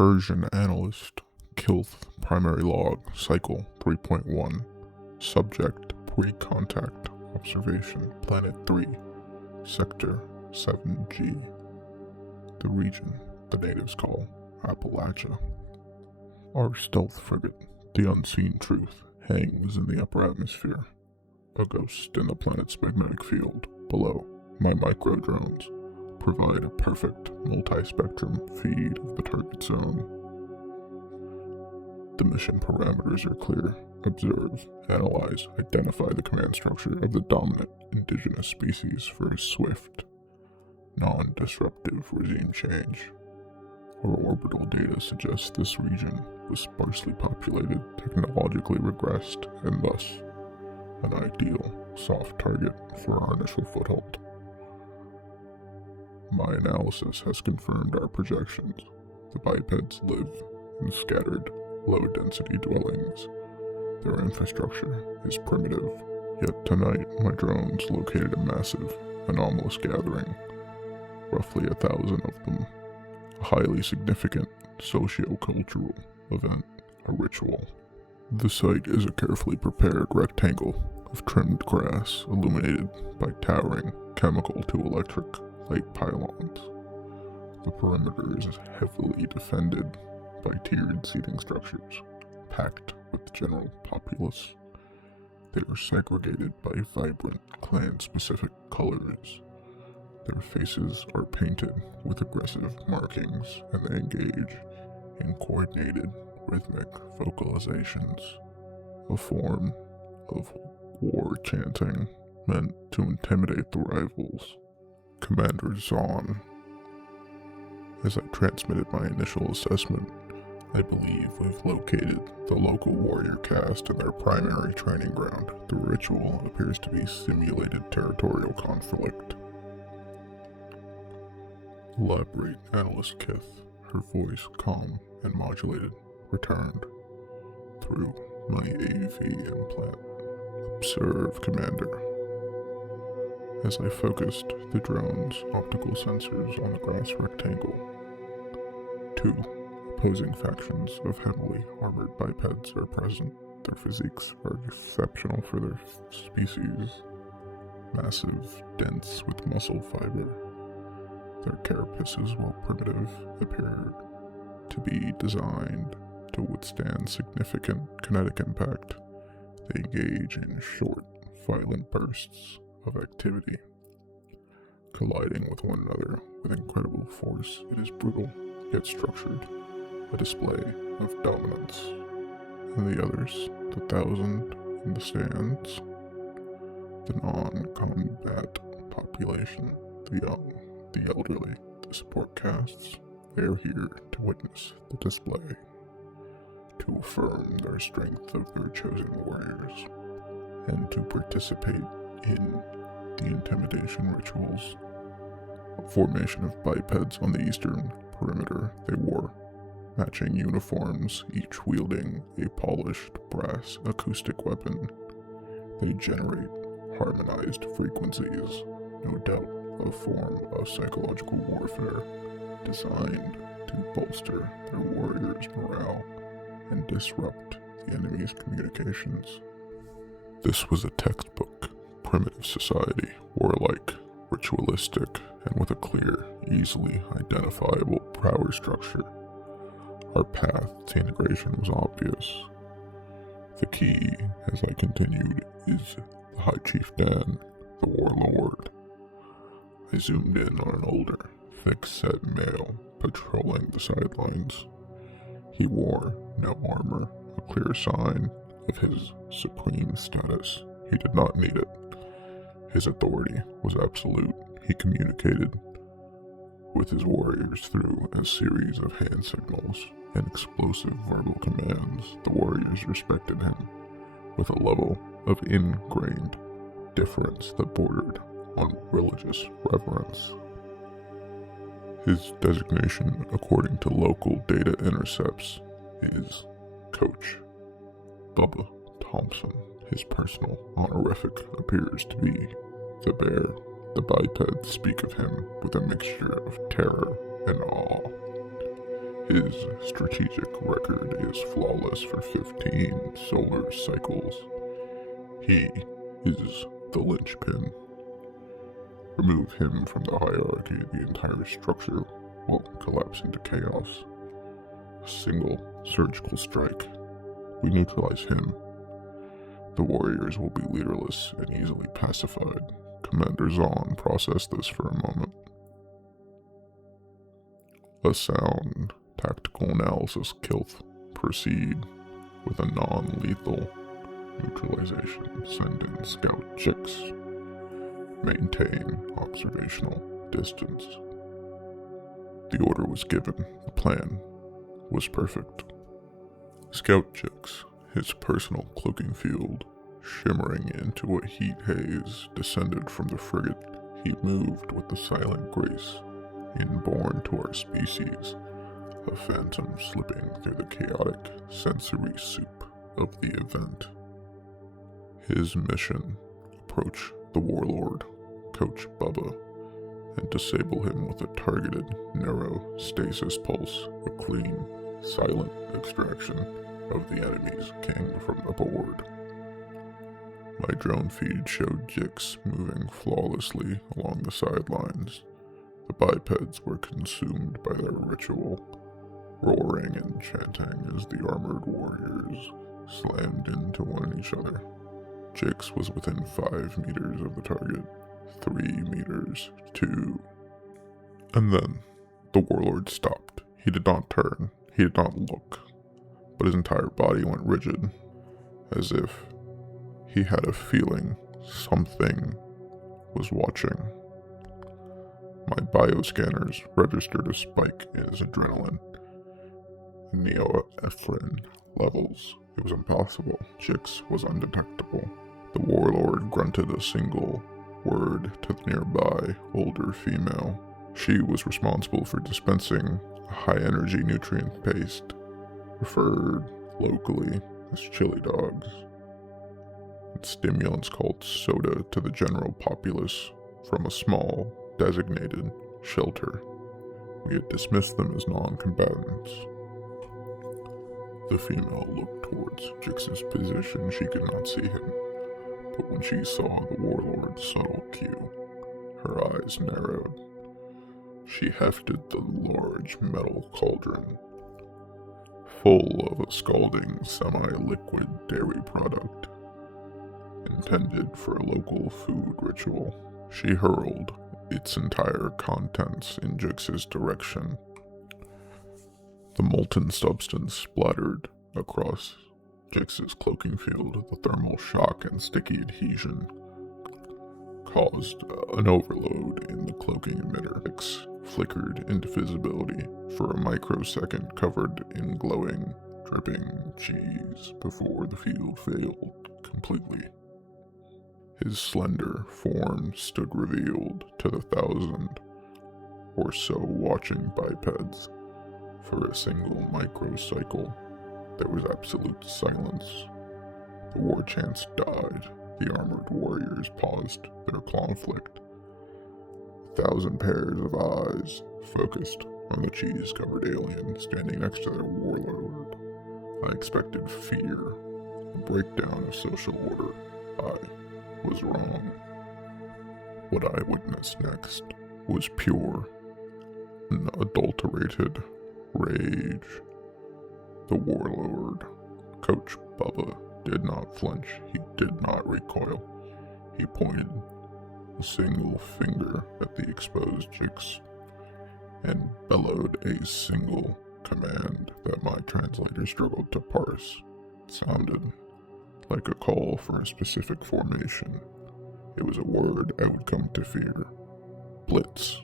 Persian analyst, Kilth, primary log, cycle 3.1, subject, pre-contact, observation, planet 3, sector 7G, the region the natives call Appalachia. Our stealth frigate, the Unseen Truth, hangs in the upper atmosphere, a ghost in the planet's magnetic field. Below, my micro-drones provide a perfect multi-spectrum feed of the target zone. The mission parameters are clear. Observe, analyze, identify the command structure of the dominant indigenous species for a swift, non-disruptive regime change. Our orbital data suggests this region was sparsely populated, technologically regressed, and thus an ideal soft target for our initial foothold. My analysis has confirmed our projections. The bipeds live in scattered, low-density dwellings. Their infrastructure is primitive, yet tonight my drones located a massive, anomalous gathering, roughly 1,000 of them. A highly significant socio-cultural event, a ritual. The site is a carefully prepared rectangle of trimmed grass illuminated by towering chemical-to-electric light pylons. The perimeter is heavily defended by tiered seating structures, packed with the general populace. They are segregated by vibrant clan-specific colors. Their faces are painted with aggressive markings, and they engage in coordinated, rhythmic vocalizations, a form of war chanting meant to intimidate the rivals. Commander Zahn. As I transmitted my initial assessment, I believe we've located the local warrior caste in their primary training ground. The ritual appears to be simulated territorial conflict. Elaborate, Analyst Kith, her voice calm and modulated, returned through my AV implant. Observe, Commander. As I focused the drone's optical sensors on the grass rectangle, 2 opposing factions of heavily armored bipeds are present. Their physiques are exceptional for their species, massive, dense with muscle fiber. Their carapaces, while primitive, appear to be designed to withstand significant kinetic impact. They engage in short, violent bursts of activity, colliding with one another with incredible force. It is brutal, yet structured, a display of dominance. And the others, the 1,000 in the stands, the non-combat population, the young, the elderly, the support castes, they are here to witness the display, to affirm their strength of their chosen warriors, and to participate in the intimidation rituals. A formation of bipeds on the eastern perimeter, they wore matching uniforms, each wielding a polished brass acoustic weapon. They generate harmonized frequencies, no doubt a form of psychological warfare designed to bolster their warriors' morale and disrupt the enemy's communications. This was a textbook primitive society, warlike, ritualistic, and with a clear, easily identifiable power structure. Our path to integration was obvious. The key, as I continued, is the High Chief Dan, the warlord. I zoomed in on an older, thick-set male patrolling the sidelines. He wore no armor, a clear sign of his supreme status. He did not need it. His authority was absolute. He communicated with his warriors through a series of hand signals and explosive verbal commands. The warriors respected him with a level of ingrained deference that bordered on religious reverence. His designation, according to local data intercepts, is Coach Bubba Thompson. His personal honorific appears to be the Bear. The bipeds speak of him with a mixture of terror and awe. His strategic record is flawless for 15 solar cycles. He is the linchpin. Remove him from the hierarchy, the entire structure will collapse into chaos. A single surgical strike. We neutralize him. The warriors will be leaderless and easily pacified. Commander Zahn processed this for a moment. A sound tactical analysis, Kilth. Proceed with a non-lethal neutralization. Send in scout chicks. Maintain observational distance. The order was given. The plan was perfect. Scout chicks, his personal cloaking field, shimmering into a heat haze, descended from the frigate. He moved with the silent grace inborn to our species, a phantom slipping through the chaotic sensory soup of the event. His mission: approach the warlord, Coach Bubba, and disable him with a targeted, narrow stasis pulse. A clean, silent extraction of the enemy's king from the board. My drone feed showed Jix moving flawlessly along the sidelines. The bipeds were consumed by their ritual, roaring and chanting as the armored warriors slammed into one each other. Jix was within 5 meters of the target, 3 meters, 2. And then the warlord stopped. He did not turn, he did not look, but his entire body went rigid, as if he had a feeling something was watching. My bioscanners registered a spike in his adrenaline, neoephrine levels. It was impossible. Jix was undetectable. The warlord grunted a single word to the nearby, older female. She was responsible for dispensing a high-energy nutrient paste, referred locally as chili dogs, and stimulants called soda to the general populace from a small, designated shelter. We had dismissed them as non-combatants. The female looked towards Jix's position. She could not see him, but when she saw the warlord's subtle cue, her eyes narrowed. She hefted the large metal cauldron, full of a scalding semi-liquid dairy product, intended for a local food ritual. She hurled its entire contents in Jix's direction. The molten substance splattered across Jix's cloaking field. The thermal shock and sticky adhesion caused an overload in the cloaking emitter. Jix flickered into visibility for a microsecond, covered in glowing, dripping cheese before the field failed completely. His slender form stood revealed to the 1,000 or so watching bipeds. For a single microcycle, there was absolute silence. The war chants died. The armored warriors paused their conflict. 1,000 pairs of eyes focused on the cheese-covered alien standing next to their warlord. I expected fear, a breakdown of social order. I was wrong. What I witnessed next was pure, unadulterated rage. The warlord, Coach Bubba, did not flinch. He did not recoil. He pointed a single finger at the exposed Jix and bellowed a single command that my translator struggled to parse. It sounded like a call for a specific formation. It was a word I would come to fear. Blitz.